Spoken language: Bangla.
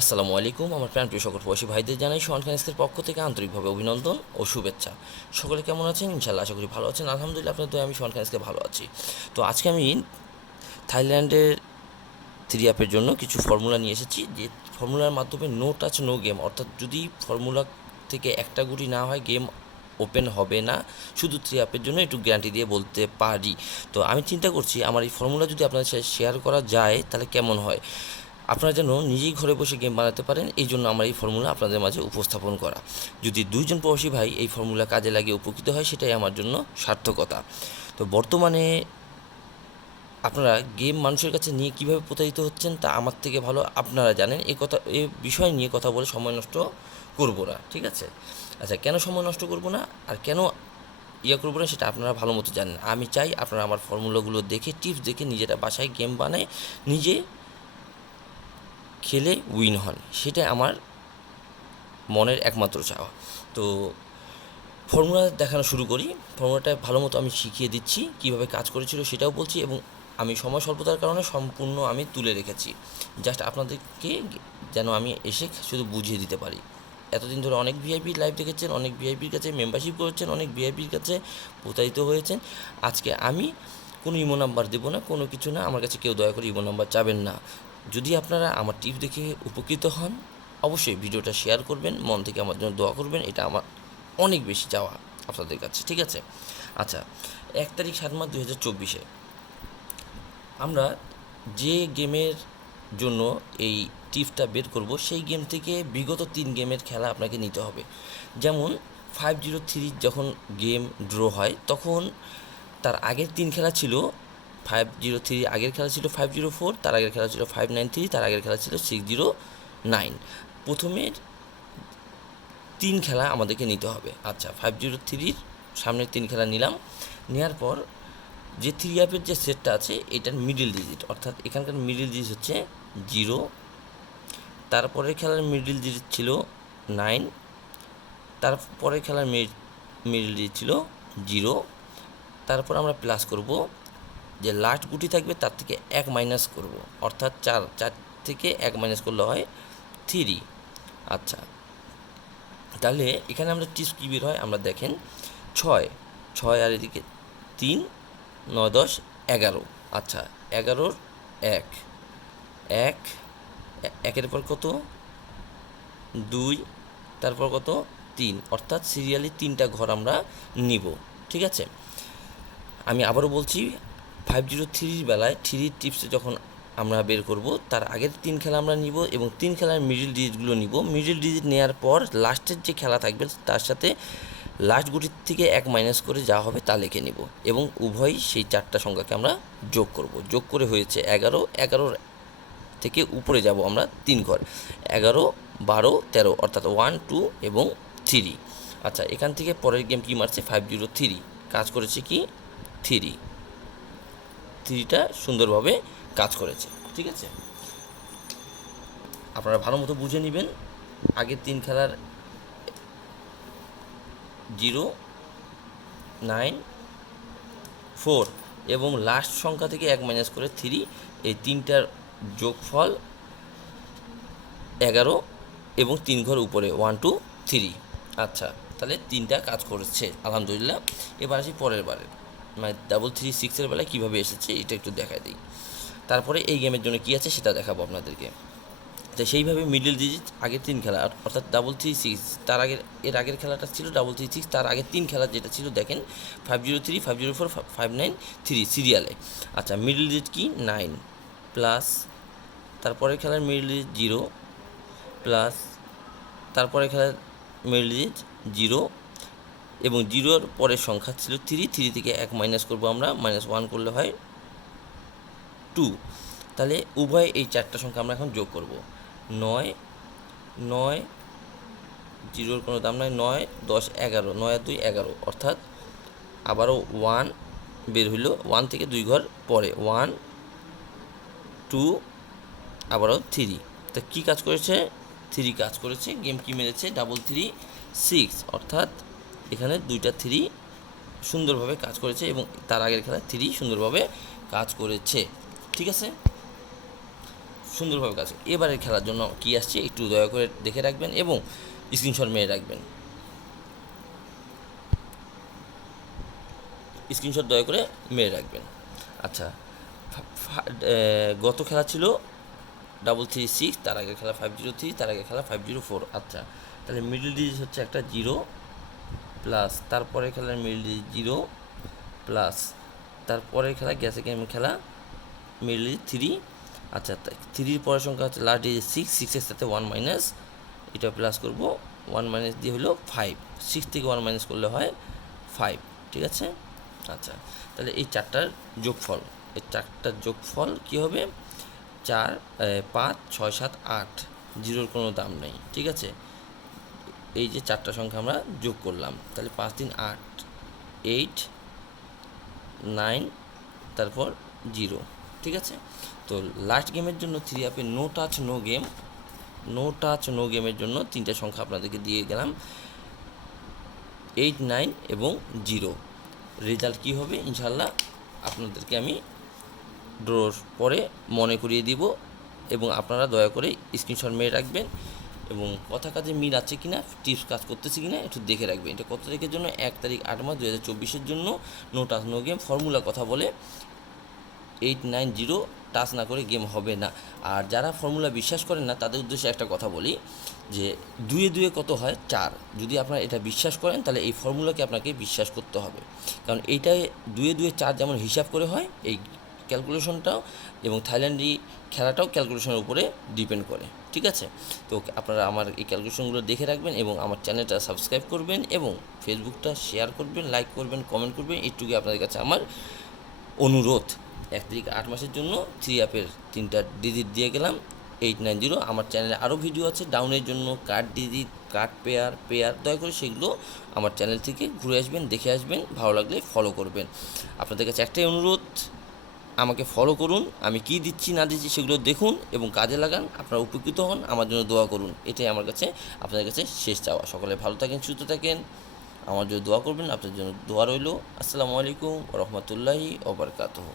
আসসালামু আলাইকুম। আমার প্রিয় সকল প্রবাসী ভাইদের জানাই শন ফাইন্যান্সের পক্ষ থেকে আন্তরিকভাবে অভিনন্দন ও শুভেচ্ছা। সকলে কেমন আছেন? ইনশাআল্লাহ আশা করি ভালো আছেন। আলহামদুলিল্লাহ আপনার দয়ায় আমি শন ফাইন্যান্সকে ভালো আছি। তো আজকে আমি থাইল্যান্ডের 3 অ্যাপের জন্য কিছু ফর্মুলা নিয়ে এসেছি, যে ফর্মুলার মাধ্যমে নো টাচ নো গেম, অর্থাৎ যদি ফর্মুলা থেকে একটা গুটি না হয় গেম ওপেন হবে না। শুধু 3 অ্যাপের জন্য একটু গ্যারান্টি দিয়ে বলতে পারি। তো আমি চিন্তা করছি আমার এই ফর্মুলা যদি আপনাদের সাথে শেয়ার করা যায় তাহলে কেমন হয়। আপনারা যেন নিজেই ঘরে বসে গেম বানাতে পারেন, এই জন্য আমার এই ফর্মুলা আপনাদের মাঝে উপস্থাপন করা। যদি 2জন প্রবাসী ভাই এই ফর্মুলা কাজে লাগিয়ে উপকৃত হয় সেটাই আমার জন্য সার্থকতা। তো বর্তমানে আপনারা গেম মানুষের কাছে নিয়ে কীভাবে প্রতারিত হচ্ছেন তা আমার থেকে ভালো আপনারা জানেন। এ বিষয় নিয়ে কথা বলে সময় নষ্ট করব না, ঠিক আছে? আচ্ছা, কেন সময় নষ্ট করব না আর কেন করবো না সেটা আপনারা ভালো মতো জানেন। আমি চাই আপনারা আমার ফর্মুলাগুলো দেখে, টিপস দেখে নিজেরা বাসায় গেম বানায় নিজে খেলে উইন হন, সেটাই আমার মনের একমাত্র চাওয়া। তো ফর্মুলা দেখানো শুরু করি। ফর্মুলাটা ভালো মতো আমি শিখিয়ে দিচ্ছি, কীভাবে কাজ করেছিল সেটাও বলছি, এবং আমি সময় স্বল্পতার কারণে সম্পূর্ণ আমি তুলে রেখেছি, জাস্ট আপনাদেরকে যেন আমি এসে শুধু বুঝিয়ে দিতে পারি। এতদিন ধরে অনেক ভিআইপি লাইভ দেখেছেন, অনেক ভিআইপির কাছে মেম্বারশিপ করেছেন, অনেক ভিআইপির কাছে প্রতারিত হয়েছেন। আজকে আমি কোনো ইমো নাম্বার দেবো না, কোনো কিছু না, আমার কাছে কেউ দয়া করে ইমো নাম্বার চাবেন না। যদি আপনারা আমার টিপ দেখে উপকৃত হন অবশ্যই ভিডিওটা শেয়ার করবেন, মন থেকে আমার জন্য দোয়া করবেন, এটা আমার অনেক বেশি চাওয়া আপনাদের কাছে, ঠিক আছে? আচ্ছা, 1/7/2024 আমরা যে গেমের জন্য এই টিপসটা বের করব সেই গেম থেকে বিগত 3 গেমের খেলা আপনাকে নিতে হবে। যেমন 503 যখন গেম ড্র হয় তখন তার আগের 3 খেলা ছিল 503, আগের খেলা ছিল 504, তার আগের খেলা ছিল 593, তার আগের খেলা ছিল 609। প্রথমের 3 খেলা আমাদেরকে নিতে হবে। আচ্ছা, 503-র সামনের 3 খেলা নিলাম। নেওয়ার পর যে 3 অ্যাপের যে সেটটা আছে এটার মিডল ডিজিট, অর্থাৎ এখানকার মিডল ডিজিট হচ্ছে 0, তারপরের খেলার মিডল ডিজিট ছিল 9, তারপরের খেলার মিডল ডিজিট ছিল 0। তারপর আমরা প্লাস করব, যে লাস্ট গুটি থাকবে তার থেকে 1 মাইনাস করব, অর্থাৎ 4 থেকে 1 মাইনাস করলে হয় 3। আচ্ছা, তাহলে এখানে আমরা টিপস কী বের হয় আমরা দেখেন, 6 আর এদিকে 3, 9, 10, 11। আচ্ছা, 11-র 1, একের পর কত 2, তারপর কত 3, অর্থাৎ সিরিয়ালি 3টা ঘর আমরা নিব, ঠিক আছে? আমি আবারও বলছি, 503-র বেলায় 3 টিপসে যখন আমরা বের করব তার আগের 3 খেলা আমরা নিব এবং 3 খেলার মিডল ডিজিটগুলো নিব। মিডল ডিজিট নেওয়ার পর লাস্টের যে খেলা থাকবে তার সাথে লাস্ট গুটির থেকে 1 মাইনাস করে যা হবে তা লিখে নিব এবং উভয়ই সেই 4টা সংখ্যাকে আমরা যোগ করব। যোগ করে হয়েছে 11। 11-র থেকে উপরে যাব আমরা 3 ঘর, 11, 12, 13, অর্থাৎ 1, 2 এবং 3। আচ্ছা, এখান থেকে পরের গেম কি মারছে 503, কাজ করেছে কি 3টা সুন্দরভাবে কাজ করেছে, ঠিক আছে? আপনারা ভালো মতো বুঝে নেবেন। আগের 3 খেলার 0, 9, 4 এবং লাস্ট সংখ্যা থেকে 1 মাইনাস করে 3, এই 3টার যোগফল 11 এবং 3 ঘর উপরে 1, 2, 3। আচ্ছা, তাহলে 3টা কাজ করেছে আলহামদুলিল্লাহ। এবার আসি পরের বারে, মানে 336-এর বেলায় কীভাবে এসেছে এটা একটু দেখাই দিই। তারপরে এই গেমের জন্য কী আছে সেটা দেখাবো আপনাদেরকে। তো সেইভাবে মিডল ডিজিট আগের 3 খেলা, অর্থাৎ 336, তার আগের খেলাটা ছিল 336, তার আগের 3 খেলা যেটা ছিল দেখেন 503, 504, 593 সিরিয়ালে। আচ্ছা, মিডল ডিজিট কি 9 প্লাস, তারপরের খেলার মিডল ডিজিট 0 প্লাস, তারপরের খেলার মিডল ডিজিট 0 এবং 0-র পরের সংখ্যা ছিল 3, 3 থেকে 1 মাইনাস করবো আমরা, -1 করলে হয় 2। তাহলে উভয় এই 4টা সংখ্যা আমরা এখন যোগ করব। 9, 9, 0-র কোনো দাম নাই, 9, 10, 11, 9 আর 2, 11, অর্থাৎ আবারও 1 বের হইল, 1 থেকে 2 ঘর পরে 1, 2, আবারও 3। তা কী কাজ করেছে 3 কাজ করেছে, গেম কি মেরেছে 336, অর্থাৎ এখানে 2টা 3 সুন্দরভাবে কাজ করেছে এবং তার আগের খেলা 3 সুন্দরভাবে কাজ করেছে, ঠিক আছে? সুন্দরভাবে কাজ করে। এবারে খেলার জন্য কী আসছে একটু দয়া করে দেখে রাখবেন এবং স্ক্রিনশট মেরে রাখবেন। স্ক্রিনশট দয়া করে মেরে রাখবেন। আচ্ছা, গত খেলা ছিল 336, তার আগে খেলা 503, তার আগে খেলা 504। আচ্ছা, তাহলে মিডল ডিজিট হচ্ছে একটা 0 প্লাস, তারপরে খেলার মিডল ডিজিট 0 প্লাস, তারপরে খেলা গ্যাসে গেমের খেলা মিডল ডিজিট 3। আচ্ছা, 3-র পরের সংখ্যা হচ্ছে লাস্ট ডিজিট 6, 6-এর সাথে 1 মাইনাস, এটা প্লাস করব, 1 মাইনাস দিয়ে হলো 5, 6 থেকে 1 মাইনাস করলে হয় 5। ঠিক আছে। আচ্ছা, তাহলে এই চারটার যোগফল, এই চারটার যোগফল কী হবে? 4, 5, 6, 7, 8, জিরোর কোনো দাম নেই। ঠিক আছে, এই যে চারটা সংখ্যা আমরা যোগ করলাম, তাহলে 5 3 8, 8 9, তারপর 0। ঠিক আছে, তো লাস্ট গেমের জন্য 3 আপে নো টাচ নো গেমের জন্য তিনটা সংখ্যা আপনাদেরকে দিয়ে গেলাম, 8 9 এবং 0। রেজাল্ট কী হবে ইনশাল্লাহ আপনাদেরকে আমি ড্রর পরে মনে করিয়ে দিব, এবং আপনারা দয়া করে স্ক্রিনশট মেরে রাখবেন এবং কথা কাজে মিল আছে কিনা, টিপস কাজ করতেছে কিনা একটু দেখে রাখবেন। এটা কত তারিখের জন্য? 1 তারিখ 8 মাস 2024-এর জন্য। No touch no game formula কথা বলে 8 9 0 টাচ না করে গেম হবে না। আর যারা ফর্মুলা বিশ্বাস করেন না তাদের উদ্দেশ্যে একটা কথা বলি যে 2 2 কত হয়? 4। যদি আপনারা এটা বিশ্বাস করেন তাহলে এই ফর্মুলাকে আপনাকে বিশ্বাস করতে হবে, কারণ এইটাই 2 2 4 যেমন হিসাব করে হয়, এই ক্যালকুলেশনটাও এবং থাইল্যান্ডি খেলাটাও ক্যালকুলেশনের উপরে ডিপেন্ড করে। ঠিক আছে, তো আপনারা আমার এই ক্যালকুলেশনগুলো দেখে রাখবেন এবং আমার চ্যানেলটা সাবস্ক্রাইব করবেন এবং ফেসবুকটা শেয়ার করবেন, লাইক করবেন, কমেন্ট করবেন। এইটুকুই আপনাদের কাছে আমার অনুরোধ। 1 তারিখ 8 মাসের জন্য 3 অ্যাপের 3টা ডিজিট দিয়ে গেলাম, 8 9 0। আমার চ্যানেলে আরও ভিডিও আছে ডাউনের জন্য, কার্ড ডিজিট, কার্ড পেয়ার, দয়া করে সেগুলো আমার চ্যানেল থেকে ঘুরে আসবেন, দেখে আসবেন, ভালো লাগলে ফলো করবেন। আপনাদের কাছে একটাই অনুরোধ, আমাকে ফলো করুন, আমি কী দিচ্ছি না দিচ্ছি সেগুলো দেখুন এবং কাজে লাগান, আপনারা উপকৃত হন, আমার জন্য দোয়া করুন। এটাই আমার কাছে আপনাদের কাছে শেষ চাওয়া। সকলে ভালো থাকেন, সুস্থ থাকেন, আমার জন্য দোয়া করবেন, আপনাদের জন্য দোয়া রইল। আসসালামু আলাইকুম ওয়া রাহমাতুল্লাহি ওয়া বারাকাতুহু।